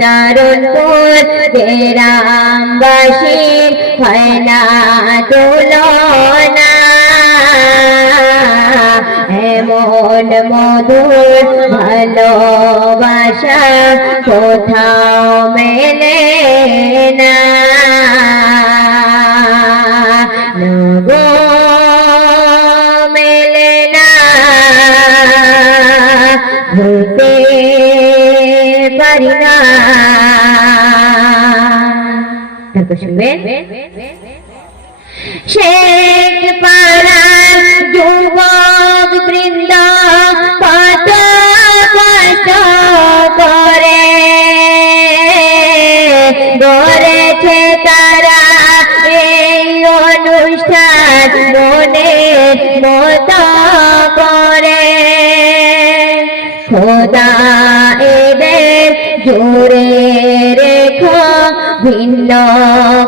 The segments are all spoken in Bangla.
তারুণপুর গ্রামবাসীর হয় না তুলনা এমন মধুর ভালোবাসা কোথাও মেলে না গো মেলে না ভুলতে পারি না তারপর শুনবেন শেখ পাড়ার যুবক বৃন্দ কত কষ্ট করে গড়েছে তারা এই অনুষ্ঠান মনের মতো করে খোদা এদের জুড়ে রেখো ভিন্ন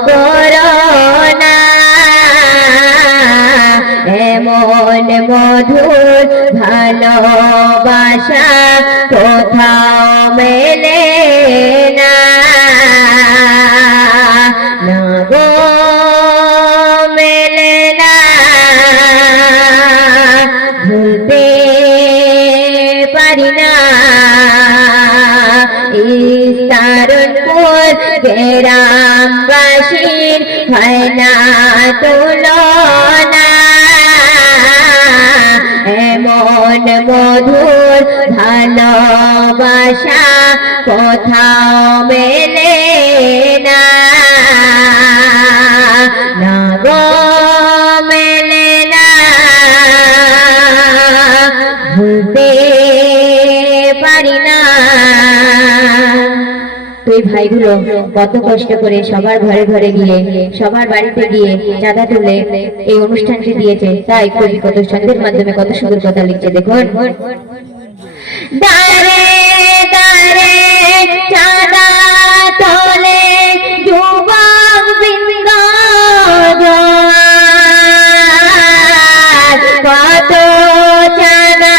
করোনা এমন মধুর ভালোবাসা কোথাও মেলে না গো মেলে না ভুলতে পারি না তারুণপুর গ্রামবাসীর হয় না তুলনা এমন মধুর ভালোবাসা কোথাও মেলে না গো মেলে না ভুলতে পারি না তুই ভাইগুলো কত কষ্ট করে সবার ঘরে ঘরে গিয়ে সবার বাড়িতে গিয়ে চাঁদা তুলে এই অনুষ্ঠানটি দিয়েছে তাই কবি কত ছন্দের মাধ্যমে কত সুন্দর কথা লিখছে দেখুন দাঁড়ে দাঁড়ে চাঁদা তোলে যুবক বৃন্দ কত চাঁদা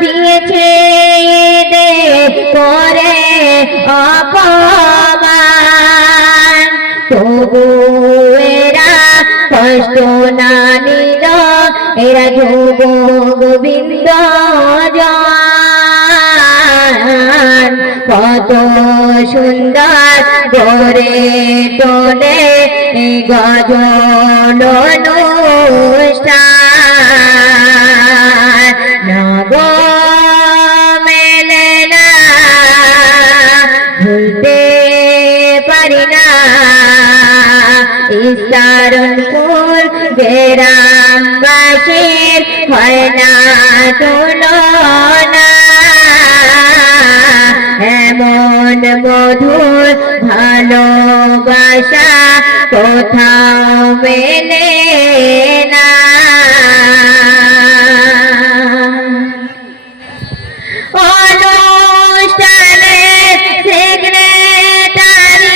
দিয়েছে করে অপমান তবু এরা কষ্ট না নিল এরা যুবক বৃন্দ কত সুন্দর করে তোলে গজন অনুষ্ঠান নগো মেলে না ভুলতে পারি না তারুণপুর গ্রামবাসীর হয় না তুলনা এমন মধুর ভালোবাসা কোথাও মেলে না অনুষ্ঠানে সেক্রেটারি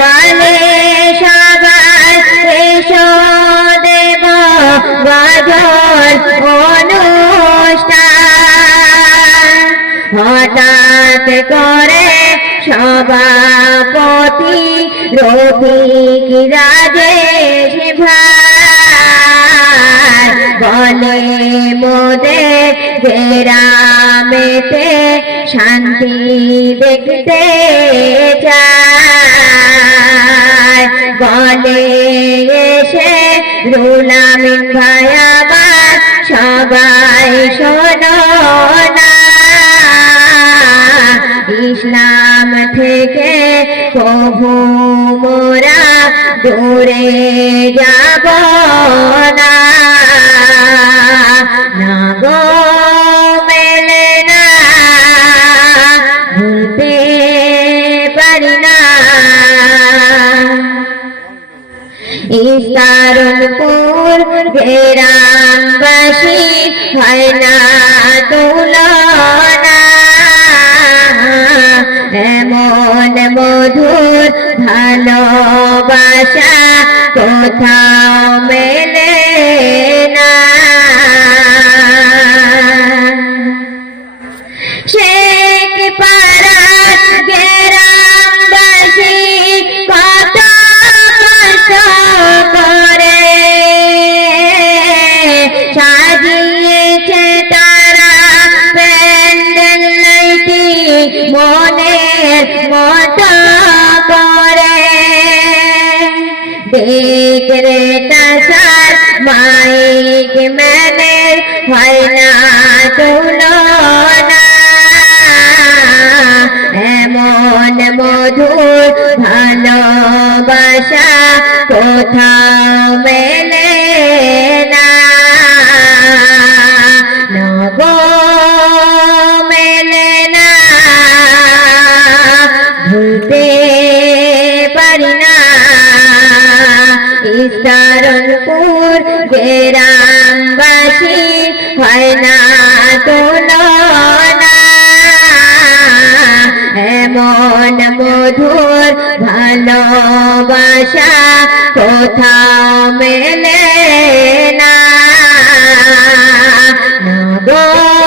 বলে সবাই এসো দেব গাজন অনুষ্ঠান হঠাৎ করে সভাপতি রফিক রাজেশ ভাই বলে মোদের গ্রামেতে শান্তি দেখতে চায় বলে এসে রুলামিন ভাই আবার সবাই শোনো না ইসলাম থেকে কবু মোরা দূরে যাব না গো মেলে না ভুলতে পারি না তারুণপুর গ্রামবাসী হয় না তুলনা এমন মধুর ভালোবাসা কোথাও মেলে না বিক্রেতার মাইক ম্যানের হয় না তুলনা এমন মধুর ভালোবাসা কোথাও মেলে না নগো মেলে না ভুলতে পারি না ইস্তারনপুর গ্রামবাসী হয় না তুলনা এমন মধুর ভালোবাসা কোথাও মেলে না গো